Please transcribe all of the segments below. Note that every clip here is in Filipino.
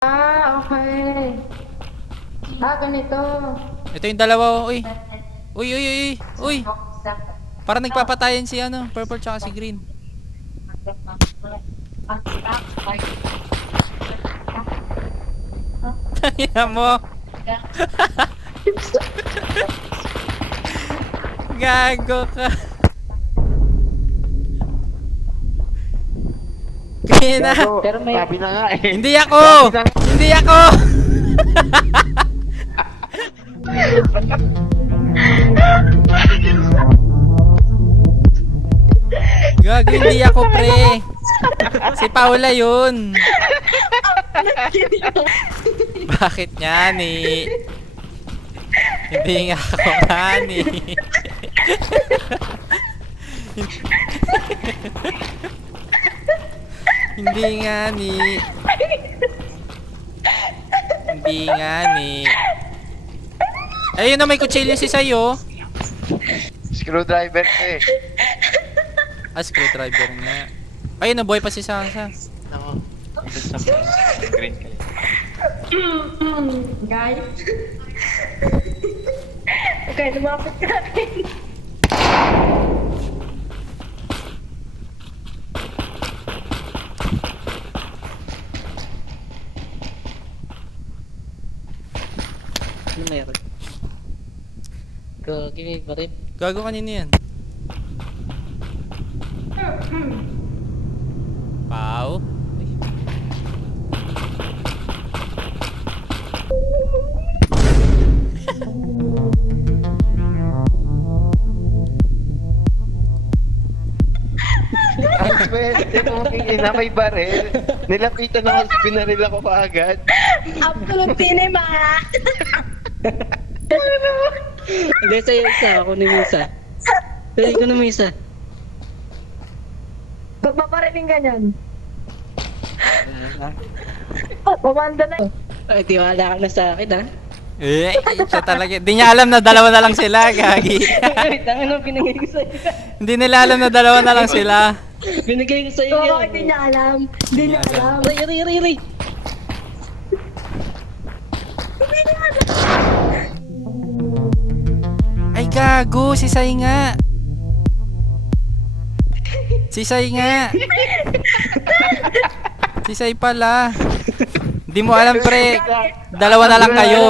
Okay. Ganito. Ito yung dalawa, uy. Uy, uy, uy, uy. Parang nagpapatayan si purple tsaka si green. Tangina mo. Gago ka. Kaya na. Pero may... Sabi na nga eh. Hindi ako. Hindi ako. Gago, hindi ako, pre. Si Paula yun. Bakit nga ni? Hindi nga ako nga ni. Hindi nga ni. Hindi nga ni. Ayun na, may kutsilyo si Sayo. Screwdriver ko eh. Screwdriver nga. Ayun, nabuhay pa si Sansa. Ako. Ito sa green kayo. Guys. Okay, lumapit ka rin. Ano meron? Gagi, may baril. Gago, kanina yan. Pau. Ay. Ang swerte mo ina may baril. Nilapitan ako, pinaril ako kaagad. Absolute tinema. Hindi, sa'yo isa. Ako na yung isa. Sa'yo ko na yung isa. Pagpapariling ganyan. Pumanda na. Ay, tiwala ka na sa akin, ha? Siya talaga. Di niya alam na dalawa na lang sila, gagi. Wait, ang ano binigay ko sa'yo? Hindi nila alam na dalawa na lang sila. Binigay ko sa'yo Oo, yan. hindi niya alam. Hindi niya alam. Aray, aray, aray, aray. Ay, gago. Si Sai nga. Si Sai nga. Si Sai pala. Hindi mo alam, pre. Dalawa na lang kayo.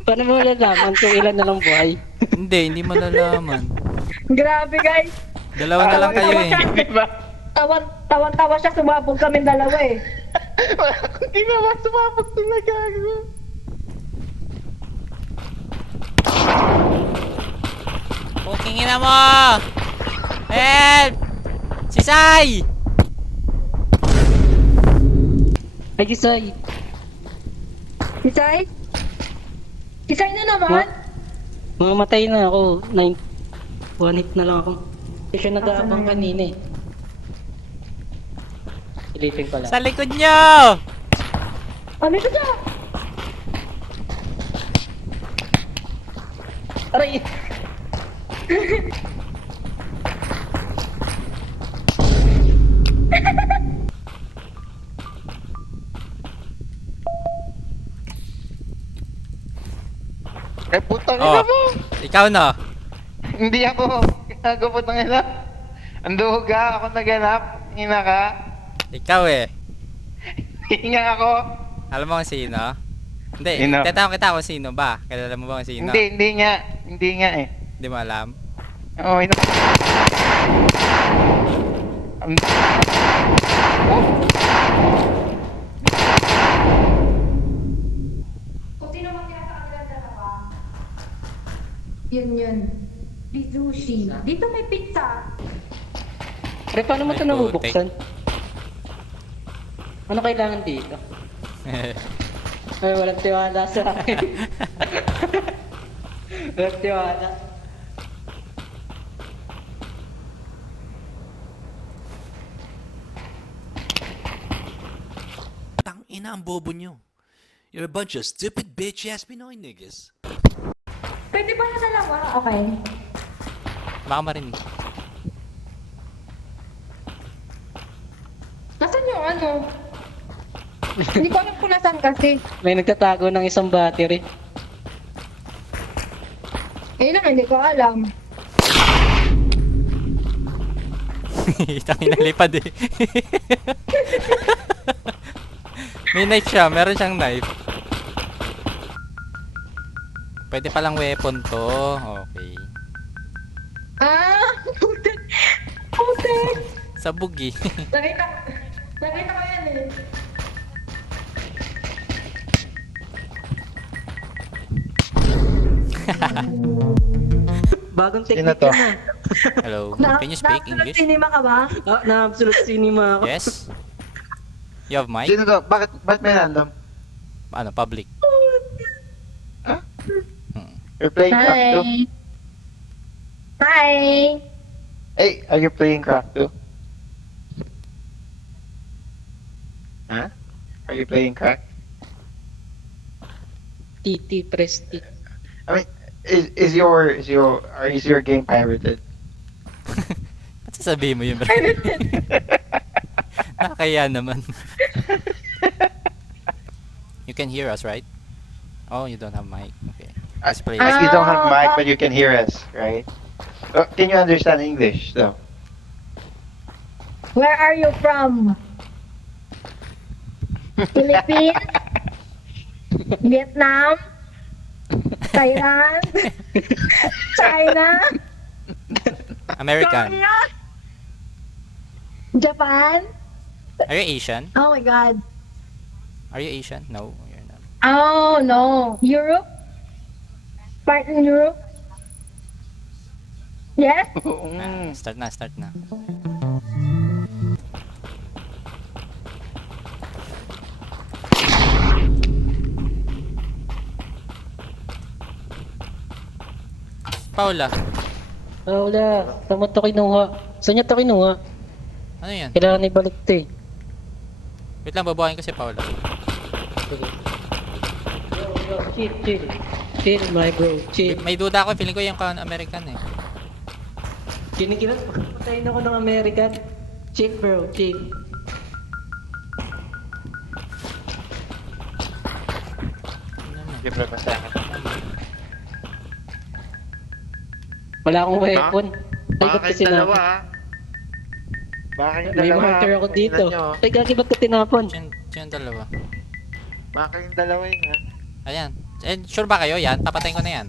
Paano mo malalaman kung ilan na lang buhay? Hindi malalaman. Grabe guys. Dalawa na lang kayo eh. Diba? Tawan-tawa siya, sumabog kami dalawa eh. Hindi naman sumabog sila gago. Puking ina mo! Help! Si Sai! Ay, Gisay. Isay? Isay na naman? Mamamatay na ako. One hit na lang ako. Kasi siya nag-aabang kanina eh. Silipin pala. Sa likod nyo! Ano ito dyan? Aray! Eh putang Oh, ina mo. ikaw no? Hindi ako. Gago putang ina. Ando ka, ako naganap. Ina ka. Ikaw eh. Hinga ako. Alam mo kung sino? Hindi, Sino? tatanong kita kung sino ba? Kilala mo ba kung sino? Hindi nga. Hindi nga eh. Hindi mo alam? Oo, ina. Kung sino man kaya sa kanila dalawa. Yun. Di sushi. Dito may pizza. Aray, paano mo ito Ay, nabubuksan? Ano kailangan dito? Ay, walang tiwala sa akin. Walang tiwala. Tang ina ang bobo nyo. You're a bunch of stupid bitch-ass Pinoy niggas. Pwede ba na dalawa? Okay. Baka marinig. Nasaan yung ano? Hindi ko alam kung nasaan kasi. May nagtatago ng isang battery. Ayun lang, hindi ko alam. Tangin na lipad eh. May knife siya, meron siyang knife. Pwede palang weapon to. Okay. Ah! Putik! Putik! Sabog eh. Nakita ko yan eh. Bagong Sino technique to? yan ah. Hello. Can you speak English? Cinema ka ba? Ah, na-absolute cinema ako. Yes? You have mic? Sino to? Bakit may random? Ano, public? You're playing Crack 2? Hi! Hey, are you playing Crack 2? Huh? Are you playing Crack? TT, press T. I mean, is your game pirated? Ba't sasabihin mo yun, bro? Nakakaya naman. You can hear us, right? Oh, you don't have mic. Okay. Let's play. Like you don't have mic, but you can hear us, right? Can you understand English, though? Where are you from? Philippines? Vietnam? Thailand? China? American. Korea? Japan? Are you Asian? Oh my god. Are you Asian? No, you're not. Oh no. Europe? Part in Europe? Yes? Ah, start na, start na. Paula, Ah, wala. Tama to kinuha. Saan niya to kinuha? ano yan? Kailangan ibalik to eh. Wait lang, babawain ko si Paula. Sige. Yo, chill, chill. Chill, my bro. Chill. May duda ako, feeling ko yung American eh. Kinikilat. Patayin ako ng American. Chill, bro. Chill. Libre pa sa akin. Wala akong weapon. Ay, Baka ba't kayong kasi dalawa, na? ha? Baka kayong May dalawa. marker ako dito. Tingnan nyo. Ay, gagi, ba't ka tinapon? Diyan dalawa. Baka kayong dalawa yun, ha? Ayan. Eh, sure ba kayo? Yan, papatayin ko na yan.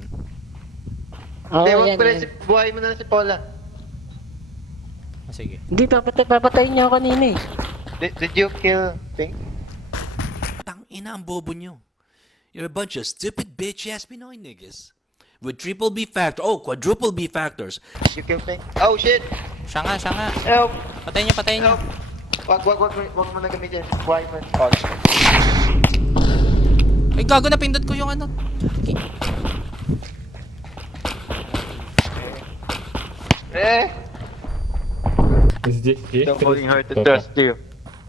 Oo, Hindi, wag yan, pala yan. buhay mo na lang si Paula. Oh, sige. Hindi, papatayin niya ako kanina eh. Did you kill Pink? Tang ina ang bobo nyo. You're a bunch of stupid bitch-ass Pinoy niggas. With triple B factor, quadruple B factors. Did you kill Pink? Oh, shit! Siya nga, siya nga. Help! Patayin niyo, patayin niyo. Help! Wag mo na gamitin. Buhay mo. Oh, shit. Ay, gago na pindot ko yung ano. Eh! Здесь есть? Don't holding her to кто-то? trust you.